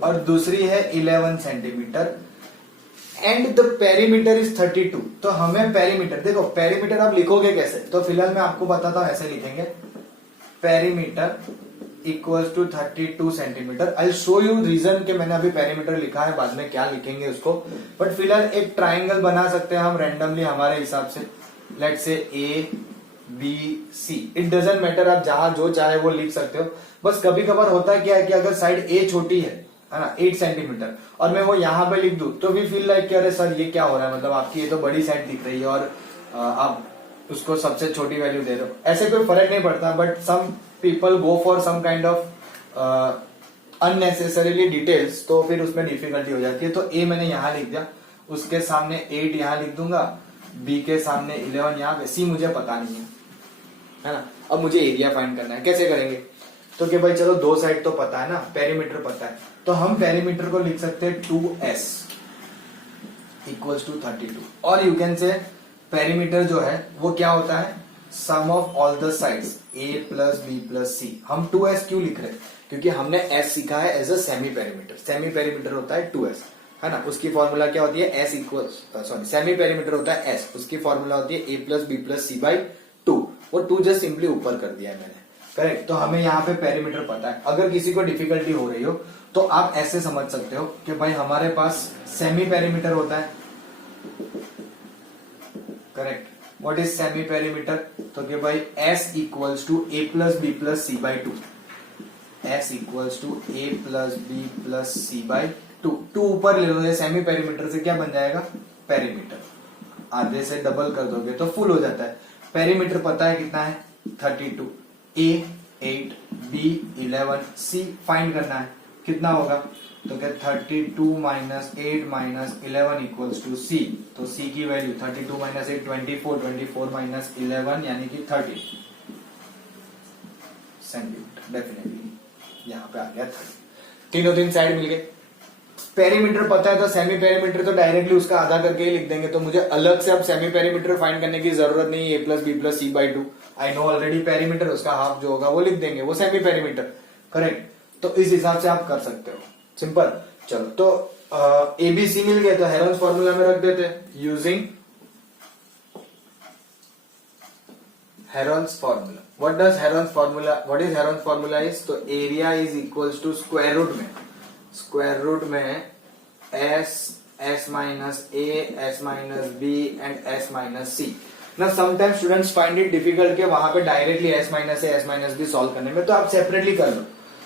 और दूसरी है 11 centimetre and the perimeter is 32. तो हमें पेरीमीटर, देखो पेरीमीटर आप लिखोगे कैसे, तो फिलहाल मैं आपको बताता हूं ऐसे लिखेंगे. Perimeter equals to 32 centimetre. I show you reason के मैंने अभी पेरीमीटर लिखा है, बाद में क्या लिखेंगे उसको. बट फिलहाल एक ट्राइंगल बना सकते हैं हम रैंडमली हमारे हिसाब से. Let's say A B C, it doesn't matter, आप जहां जो चाहे वो लिख सकते हो। बस कभी कभार होता क्या है कि अगर साइड ए छोटी है ना 8 सेंटीमीटर, और मैं वो यहां पे लिख दूं तो वी फील लाइक अरे सर ये क्या हो रहा है, मतलब आपकी ये तो बड़ी साइड दिख रही है और आप उसको सबसे छोटी वैल्यू दे रहे हो। ऐसे कोई फर्क नहीं पड़ता, but some people go for some kind of unnecessarily details, तो फिर उसमें डिफिकल्टी हो जाती है। तो ए मैंने यहां लिख दिया, उसके सामने 8 यहां लिख दूंगा, बी के सामने 11 यहां पे, सी मुझे पता नहीं है ना। अब मुझे एरिया फाइंड करना है, कैसे करेंगे? तो कि भाई चलो दो साइड तो पता है ना, पेरीमीटर पता है, तो हम पेरीमीटर को लिख सकते हैं 2s इक्वल्स टू 32, और यू कैन से पेरीमीटर जो है वो क्या होता है, sum of all the sides a plus B plus C. हम 2s क्यों लिख रहे हैं? क्योंकि हमने s सीखा है as a semi perimeter. Semi perimeter होता है 2s, है ना। उसकी फॉर्मूला क्या होती है, s equals, sorry semi perimeter होता है s, उसकी फॉर्मूला होती है a plus B plus C by 2, और 2 जस्ट सिंपली ऊपर कर दिया है मैंने, करेक्ट। तो हमें यहाँ पे पेरीमीटर पता है। अगर किसी को डिफिकल्टी हो रही हो तो आप ऐसे समझ सकते हो कि भाई हमारे पास सेमी पेरीमीटर होता है, correct. What is semi perimeter? तो कि भाई s equals to a plus B plus C by 2, s equals to a plus B plus C by 2, 2 ऊपर ले लो, सेमी पेरीमीटर से क्या बन जाएगा, पेरीमीटर। आधे से डबल कर दोगे तो फुल हो जाता है। पेरीमीटर पता है कितना है, 32, a 8, b 11, c फाइंड करना है, कितना होगा? तो क्या 32 minus 8 minus 11 equals to c, तो c की वैल्यू 32 माइनस 8 24, 24 माइनस 11 यानी कि 30 सेंटीमीटर। डेफिनेटली यहाँ पे आ गया 30, तीनों तीन साइड मिल गए। पेरीमीटर पता है तो सेमी पेरीमीटर तो डायरेक्टली उसका आधा करके ही लिख देंगे, तो मुझे अलग से अब सेमी पेरीमीटर फाइंड करने की जरूरत नहीं है। a plus B plus C by 2 I know already perimeter, उसका हाफ जो होगा वो लिख देंगे, वो सेमी पेरीमीटर, करेक्ट। तो इस हिसाब से आप कर सकते हो, सिंपल। चलो तो ए बी सी मिल गए, तो हेरोन्स फॉर्मूला में रख देते हैं using Heron's formula. What does Heron's formula, what is Heron's formula is, तो area is equals to square root में s minus a, s minus b and s minus c। ना sometimes students find it difficult के वहां पे directly s minus a, s minus b solve करने में, तो आप सेपरेटली कर लो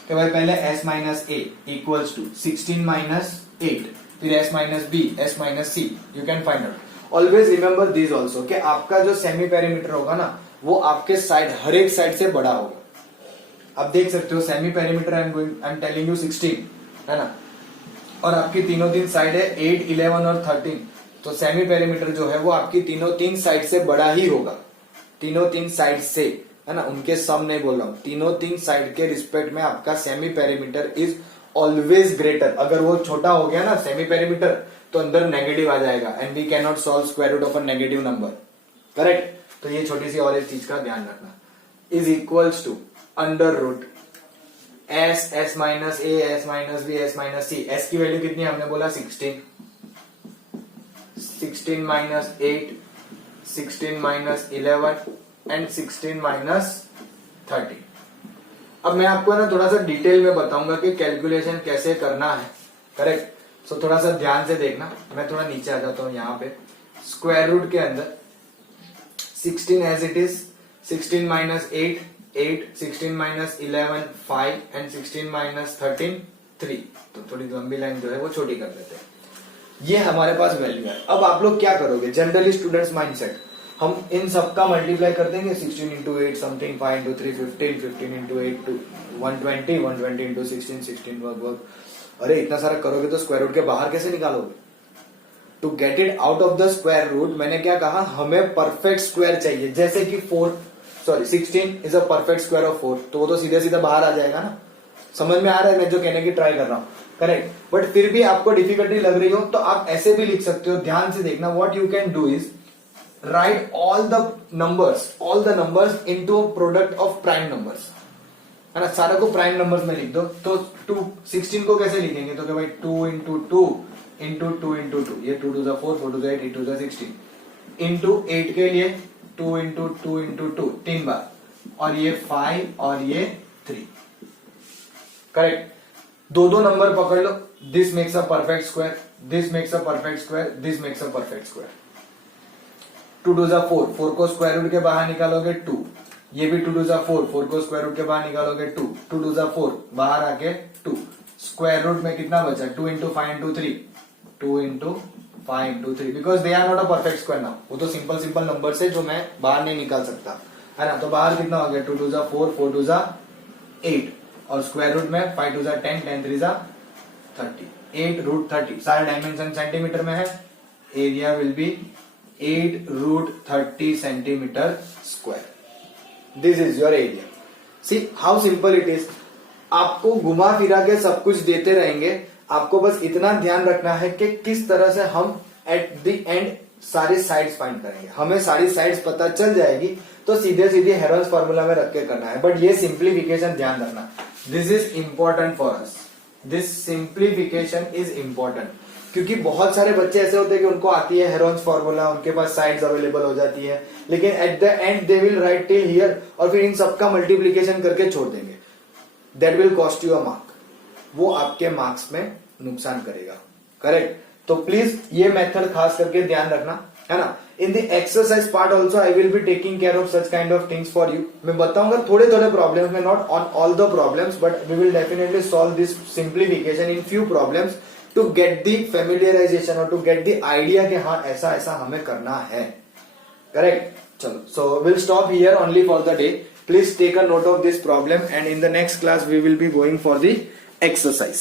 कि भाई पहले s minus a equals to 16 minus 8, फिर s minus b, s minus c, you can find out. Always remember this also कि आपका जो सेमी पेरीमीटर होगा ना वो आपके साइड, हर एक साइड से बड़ा होगा। आप देख सकते हो semi perimeter I am telling you 16, है ना, और आपकी तीनों तीन साइड है 8, 11 और 13, तो सेमी पेरीमीटर जो है वो आपकी तीनों तीन साइड से बड़ा ही होगा। तीनों तीन साइड से, है ना, उनके सम नहीं बोल रहा हूं, तीनों तीन साइड के रिस्पेक्ट में आपका semi perimeter is always greater. अगर वो छोटा हो गया ना सेमी पेरीमीटर तो अंदर नेगेटिव आ जाएगा, and we can not solve square root of a negative number, correct. तो ये छोटी सी और एक चीज का ध्यान रखना, is equals to under root s minus a, s minus b, s minus c। s की वैल्यू कितनी है हमने बोला 16, 16 माइनस 8, 16 माइनस 11 एंड 16 माइनस 30। अब मैं आपको ना थोड़ा सा डिटेल में बताऊंगा कि कैलकुलेशन कैसे करना है, करेक्ट। सो थोड़ा सा ध्यान से देखना। मैं थोड़ा नीचे आ जाता हूं, यहाँ पे स्क्वायर रूट के अंदर 16 as it is, 16 minus 8 8, 16 minus 11 5 and 16 minus 13 3। तो थोड़ी लंबी लाइन जो है वो छोटी कर देते हैं। ये हमारे पास वैल्यू है। अब आप लोग क्या करोगे, जनरली स्टूडेंट्स माइंडसेट, हम इन सबका मल्टीप्लाई कर देंगे 16 into 8 something, 5 into 3 15, 15 into 8 to 120, 120 into 16 16 work. अरे इतना सारा करोगे तो स्क्वायर रूट के बाहर कैसे निकालोगे? To get it out of the square root मैंने क्या कहा, हमें परफेक्ट स्क्वायर चाहिए। जैसे कि 16 is a perfect square of 4, तो वो तो सीधे सीधे बाहर आ जाएगा ना। समझ में आ रहा है मैं जो कहने की ट्राई कर रहा हूं, करेक्ट। बट फिर भी आपको डिफिकल्टी लग रही हो तो आप ऐसे भी लिख सकते हो। ध्यान से देखना, what you can do is right all the numbers into product of prime numbers, है ना। सारे को प्राइम नंबर्स में लिख दो। तो 16 को कैसे लिखेंगे, तो क्या भाई 2 इंटू 2 इंटू 2 इंटू 2, ये 2 टू 4, 4 टू 8, 8 टू 16 इंटू 8 के लिए 2 इंटू 2 इंटू 2 3 बार, और ये 5 और ये 3, करेक्ट। दो नंबर पकड़ लो, this makes a perfect square, this makes a perfect square, this makes a perfect square. 2 2 जा 4, 4 को स्क्वायर रूट के बाहर निकालोगे 2, ये भी 2 2 जा 4, 4 को स्क्वायर रूट के बाहर निकालोगे 2, 2 2 जा 4 बाहर आके 2, स्क्वायर रूट में कितना बचा 2 into 5 into 3, 2 into 5 into 3, because they are not a perfect square now, वो तो सिंपल नंबर से जो मैं बाहर नहीं निकाल सकता है ना। तो बाहर कितना हो गया 2 2 जा 4, 4 2 जा 8 और स्क्वायर रूट में 5 2 जा 10, 10 3 जा 30, 8 रूट 30, सारे डायमेंशन सेंटीमीटर में है, area will be 8 root 30 centimetre square. This is your area. See how simple it is. आपको घुमा फिरा के सब कुछ देते रहेंगे, आपको बस इतना ध्यान रखना है कि किस तरह से हम एट द एंड सारी साइड्स फाइंड करेंगे। हमें सारी साइड्स पता चल जाएगी तो सीधे सीधे हेरोन्स फार्मूला में रख के करना है, बट ये सिंप्लीफिकेशन ध्यान रखना, this is important for us, this simplification is important, क्योंकि बहुत सारे बच्चे ऐसे होते हैं कि उनको आती है हेरोन्स फार्मूला, उनके पास साइड्स अवेलेबल हो जाती है, लेकिन at the and they will write till here और फिर इन सबका मल्टीप्लीकेशन करके छोड़ देंगे, that will cost you a mark, वो आपके मार्क्स में नुकसान करेगा। करेक्ट? तो प्लीज ये मेथड खास करके ध्यान रखना, है ना। In the exercise part also I will be taking care of such kind of things for you. मैं बताऊंगा थोड़े थोड़े प्रॉब्लम्स में, not on all the problems, but we will definitely solve this simplification in few problems to get the familiarisation और to get the idea कि हाँ ऐसा ऐसा हमें करना है। करेक्ट? चलो, so will stop here only for the day. Please take a note of this problem and in the next class we will be going for the exercise.